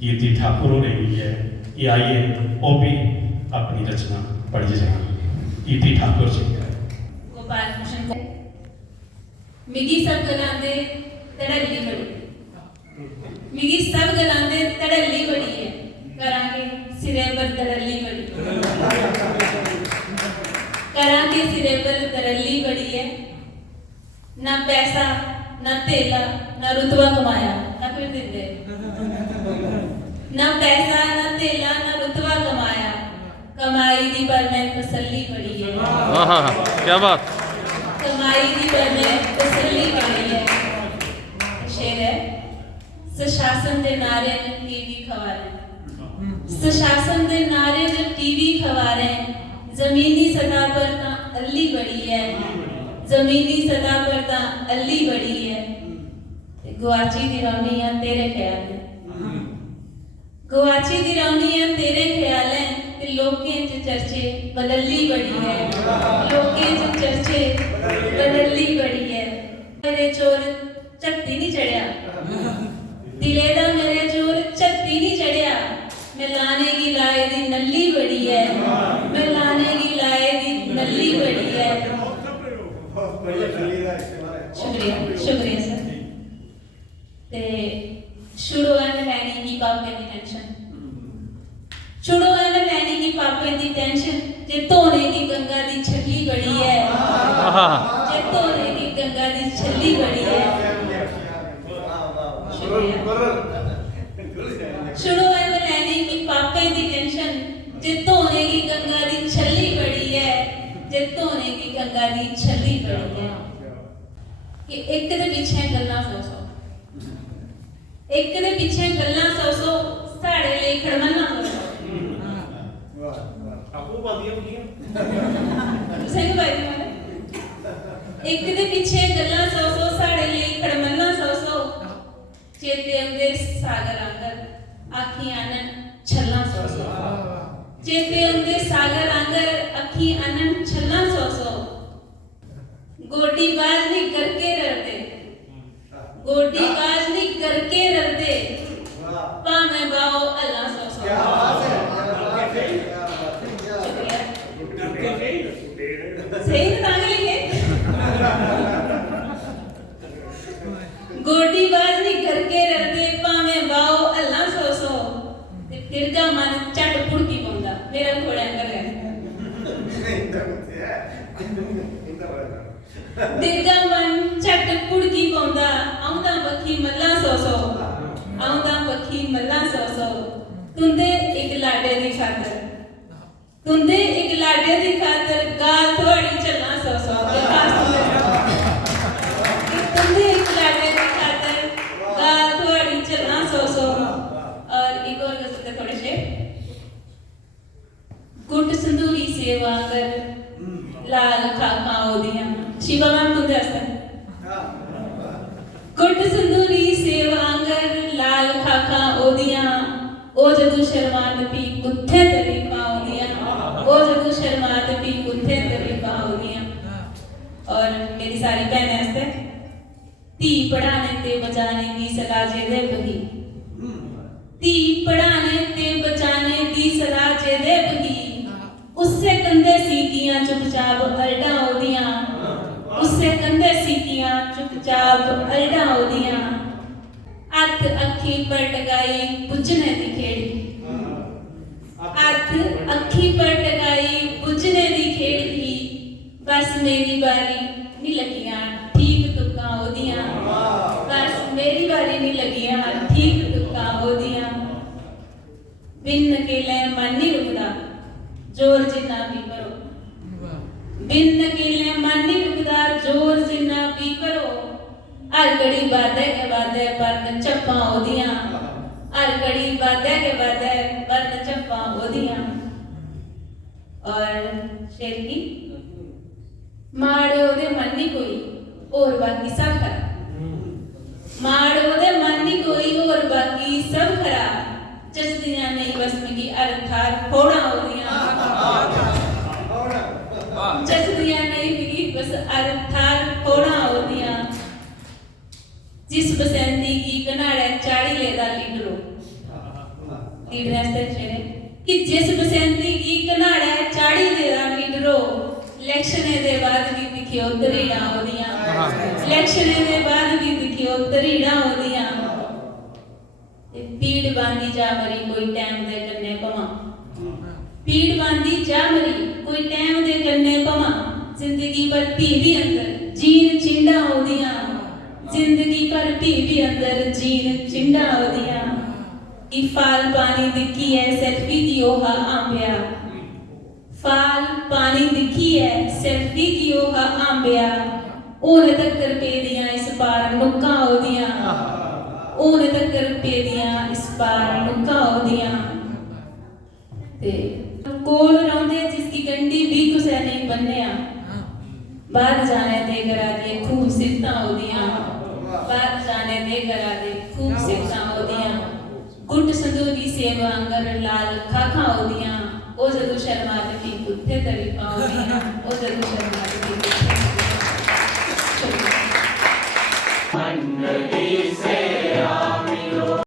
कीर्ति ठाकुर हो रही है। ये आइए वो भी अपनी रचना पढ़ी जाएगी। कीर्ति ठाकुर जी। गोपाल भूषण मिगी सब गलांदे तड़ल्ली बड़ी, मिगी सब गलांदे तड़ल्ली बड़ी है, करांगे सिरे पर तड़ल्ली बड़ी, करांगे सिरे पर तड़ल्ली बड़ी है। ना पैसा ना तेला ना रुतबा कमाया, ना फिर दिंदे, ना पैसा ना तेला ना रुतबा कमाया, कमाई दी पर मैं तसल्ली बड़ी है। क्या बात, कमाई दी पर मैं तसल्ली बड़ी है। शेर है, सुशासन दे नारे ने टीवी खवारे, सुशासन दे नारे ने टीवी खवारे, जमीनी सतह पर ना अल्ली बड़ी है, जमीनी सतह पर ना अल्ली बड़ी है। गुआची दी रौनियां तेरे ख्याल है, गुआची दी रौनियां तेरे ख्याल है, ते लोकें च चर्चे बदल्ली बड़ी है, लोकें च चर्चे बदल्ली बड़ी है। मेरे चोर चट्टी नहीं चढ़िया, दिले दा मेरे चोर चट्टी नहीं चढ़िया, मैं लाने की लाए दी नल्ली बड़ी है, मैं लाने की लाए दी नल्ली बड़ी है। शुक्रिया शुक्रिया सर। ते छुड़ो एवें लैनी की पापे दी टेंशन, छुड़ो एवें लैनी की पापे दी टेंशन, जे धोने की गंगा दी छल्ली बड़ी है, जे धोने की गंगा दी छल्ली बड़ी है। छुड़ो एवें लैनी की पापे दी टेंशन, जे धोने की गंगा दी छल्ली बड़ी है, जे धोने की गंगा दी छल्ली बड़ी है। कि एक दे पिछे गल्लां सौ सौ, एक दे पिछे गल्लां सौ सौ, साड़े लिए खड़मल्ला सौ सौ। आपको बादियां होंगी सही बात है। एक दे पिछे गल्लां सौ सौ, साड़े लिए खड़मल्ला सौ सौ, चेते अंदर सागर आंगर, आखी आनन छल्ला सौ सौ, चेते अंदर सागर आंगर, आखी आनन छल्ला सौ सौ। गोडी बाज नहीं करके ररदे, गोडी बाज नहीं करके ररदे, पामे बाओ अल्लाह सौ सौ। सही तो तांग लिखे। गोडी बाज नहीं करके ररदे, पामे बाओ अल्लाह सौ सौ, ते तिरका मन चट पुड़की पाउंदा, मेरा थोड़ा अंदर है। दिलगा मन झट पुड़की पाउंदा, आउंदा पखी मल्ला सौ सौ, आउंदा पखी मल्ला सौ सौ। तुंदे एक लाडे दी खातर, तुंदे एक लाडे दी खातर, गाल थोड़ी चलना सौ सौ। तुंदे एक लाडे दी खातर, गाल थोड़ी चलना सौ सौ। और एक और गजल थोड़े से, गुट संदूरी सेवा कर, लाल खाखा ओदियां, शिवा मैम तुंदे आस्ते। गुट संदूरी सेवांगर, लाल खाखा ओदियां, ओ जदू शर्मात पी कुत्थे तेरी पाउदियां, ओ जदू शर्मात पी कुत्थे तेरी पाउदियां। और मेरी सारी बहनें आस्ते, धी पढ़ाने ते बचाने दी सलाह जे दे बही, धी पढ़ाने ते बचाने दी सलाह जे दे बही, उससे कंधे सीतियां चुपचाप अरडा ओदियां, उससे कंधे सीतियां चुपचाप अरडा ओदियां। अथ अखी पर टकाई बुझने दी खेड़ी, अथ अखी पर टकाई बुझने दी खेड़ी, बस मेरी बारी नहीं लगियां ठीक तुक्का ओदियां, बस मेरी बारी नहीं लगियां ठीक तुक्का ओदियां। बिन नकेले मन नहीं रुकदा, जोर जिन्ना भी करो, बिन नकेले मन नहीं रुकदा, जोर जिन्ना भी करो। हर घड़ी बादे के बादे पर चप्पा ओदियां, हर घड़ी बादे के बादे पर चप्पा ओदियां। और शेर की, माड़े ओदे मन नहीं कोई और बाकी सब खरा, माड़े ओदे मन नहीं कोई और बाकी सब खरा, जसदियां नहीं बस मिगी अर्थार फोड़ा ओदियां, जसदियां नहीं मिगी बस अर्थार फोड़ा ओदियां। जिस बसंती की कनाड़े चाड़ी लेदा लीडरो, तीड़ने से चले कि जिस बसंती की कनाड़ा चाड़ी दे रंग डरो इलेक्शन दे बाद भी दिखियो तरीड़ा होदियां इलेक्शन दे बाद भी दिखियो तरीड़ा होदियां ते पीड़ बांधी जा मरी कोई टाइम दे कन्ने पवा पीड़ बांधी जा मरी कोई टाइम दे कन्ने पवा जिंदगी पर भी अंदर जीन चिंडा होदियां जिंदगी पर भी अंदर जीन चिंडा होदियां कि फाल पानी दिखी है सेल्फी की ओहा आंबिया फाल पानी दिखी है सेल्फी की ओहा आंबिया ओने तक्कर पे दियां इस पार नुक्का होदियां ओने तक्कर पे दियां इस पार नुक्का होदियां ते कोल रौंदे जिसकी गंडी भी कुसे नहीं बन्निया बाद जाने दे करा दे खूब सिफता होदियां बाद जाने दे करा दे खूब सिफता होदियां गुट संदूरी सेवा अंगर लाल खाखा होदियां ओ जदू शर्मा दी कुत्ते तरी पाउदियां ओ जदू शर्मा दी कुत्ते